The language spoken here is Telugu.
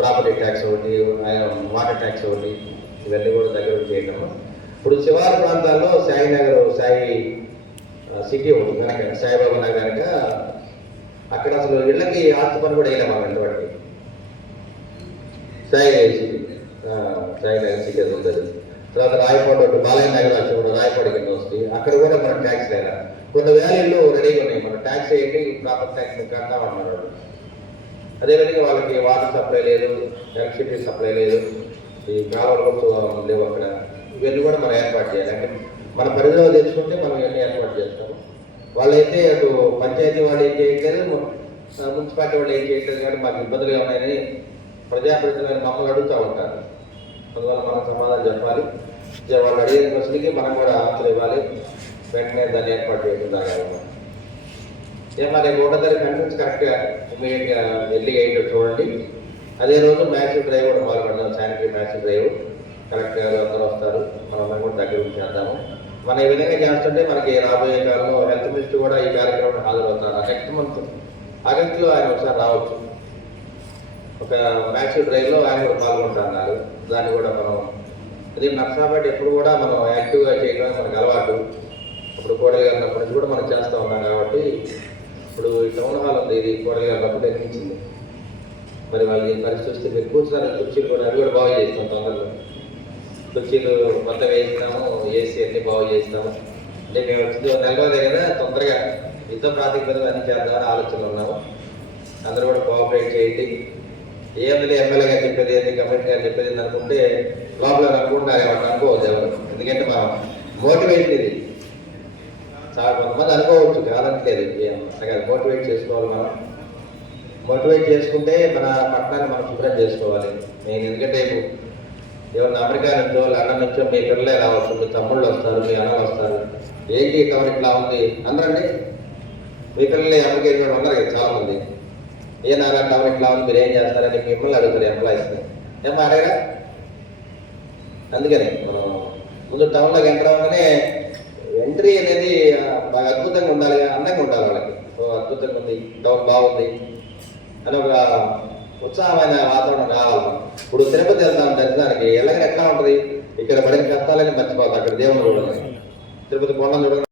ప్రాపర్టీ ట్యాక్స్ ఒకటి, వాటర్ ట్యాక్స్ ఒకటి, ఇవన్నీ కూడా దగ్గర చేయటము. ఇప్పుడు శివారు ప్రాంతాల్లో సాయినగర్, సాయి సిటీ ఒకటి కనుక, సాయిబాబా నగర్ కనుక అక్కడ అసలు ఇళ్ళకి ఆస్తి పని కూడా వేయలేము మనం ఇంతవరకు. సాయి సిటీ, సాయినగర్ సిటీ అది ఉంటుంది. తర్వాత రాయపాడు ఒకటి, బాలయ్య నగర్ వచ్చి కూడా రాయపాడు కింద వస్తుంది. అక్కడ కూడా మనకు ట్యాక్స్ లేదా, కొన్ని వ్యాలీల్లో రెడీగా ఉన్నాయి. మనం ట్యాక్స్ వేయండి, ప్రాపర్ ట్యాక్స్ కడతామన్నారు. అదేవిధంగా వాళ్ళకి వాటర్ సప్లై లేదు, ఎలక్ట్రిసిటీ సప్లై లేదు, ఈ కాలువలు లేవు అక్కడ. ఇవన్నీ కూడా మనం ఏర్పాటు చేయాలి. అంటే మన పరిధిలో తెచ్చుకుంటే మనం ఇవన్నీ ఏర్పాటు చేస్తాము. వాళ్ళైతే అటు పంచాయతీ వాళ్ళు ఏం చేయట్లేదు, మున్సిపాలిటీ వాళ్ళు ఏం చేయట్లేదు, కానీ మాకు ఇబ్బందులు ఉన్నాయని ప్రజాప్రతినిధులను మమ్మల్ని అడుగుతూ ఉంటారు. అందువల్ల మనం సమాధానం చెప్పాలి. వాళ్ళు అడిగిన ప్రశ్నకి మనం కూడా ఆన్సర్ ఇవ్వాలి. వెంటనే దాన్ని ఏర్పాటు చేయకుండా ఏమన్నా రేపు 1 తారీఖు కన్ఫరెన్స్ కరెక్ట్గా ఇమీడియట్గా ఎర్లీ అయ్యేటట్టు చూడండి. అదే రోజు మ్యాచ్ డ్రైవ్ కూడా పాల్గొంటాం. శానిటరీ మ్యాచ్ డ్రైవ్ కరెక్ట్గా అందరూ వస్తారు, మనం కూడా దగ్గర చేద్దాము. మనం ఈ విధంగా చేస్తుంటే మనకి రాబోయే కాలంలో హెల్త్ మినిస్టర్ కూడా ఈ కార్యక్రమానికి హాజరవుతారు. నెక్స్ట్ మంత్ ఆగస్టులో ఆయన ఒకసారి రావచ్చు. ఒక మ్యాచ్ డ్రైవ్లో ఆయన కూడా పాల్గొంటున్నారు. దాన్ని కూడా మనం అది నర్సాపేట ఎప్పుడు కూడా మనం యాక్టివ్గా చేయడం మనకు అలవాటు. ఇప్పుడు కోడలి గారి అప్పటి నుంచి కూడా మనం చేస్తూ ఉన్నాం కాబట్టి ఇప్పుడు టౌన్ హాల్ ఉంది, ఇది కోడలి గారి అప్పుడు నిర్మించింది. మరి వాళ్ళు దీని పరిస్థితి వస్తే మీరు కూర్చున్నారు, కుర్చీలు కూడా అవి కూడా బాగు చేస్తాం. తొందరలో కుర్చీలు మొత్తం వేస్తాము, ఏసీ అన్ని బాగు చేస్తాము. అంటే మేము వచ్చింది 1 నెల రోజులే కదా, తొందరగా యుద్ధ ప్రాతిపదికన అన్ని చేద్దామని ఆలోచనలు ఉన్నాము. అందరూ కూడా కోఆపరేట్ చేయండి. ఏంది ఎమ్మెల్యే గారు చెప్పేది ఏంది, కమిషనర్ గారు చెప్పేది అనుకుంటే లోపల అనుకుంటున్నారు అనుకోవద్దు ఎవరు. ఎందుకంటే మా మోటివేషన్ ఇది. చాలా కొంతమంది అనుకోవచ్చు, కాదంటలేదు. మోటివేట్ చేసుకోవాలి. మనం మోటివేట్ చేసుకుంటే మన పట్టణాన్ని మనం శుభ్రం చేసుకోవాలి. నేను ఎందుకంటే ఎవరిని అమెరికా నుంచో లండన్ నుంచో మీ పిల్లలే రావచ్చు, మీ తమ్ముళ్ళు వస్తారు, మీ అన్నలు వస్తారు. ఏంటి కవర్ ఇట్లా ఉంది అందరండి, మీ పిల్లలు అమెరికా ఉన్నారు కదా చాలా మంది. ఏ నారా కవర్ ఇట్లా ఉంది, మీరు ఏం చేస్తారని మిమ్మల్ని అడుగుతారు ఎంప్లాయీస్. ఏమో అడగరా? అందుకని మనం ముందు టౌన్లోకి ఎంటర్ అవ్వగానే ఎంట్రీ అనేది బాగా అద్భుతంగా ఉండాలి, అందంగా ఉండాలి. వాళ్ళకి అద్భుతంగా ఉంది, టౌన్ బాగుంది అని ఒక ఉత్సాహమైన వాతావరణం రావాలి. ఇప్పుడు తిరుపతి వెళ్తాం దర్శనానికి, ఎలాగ ఎట్లా ఉంటుంది, ఇక్కడ పడిన కష్టాలని మర్చిపోతాం. అక్కడ దేవుని చూడాలి, తిరుపతి కొండను చూడాలి.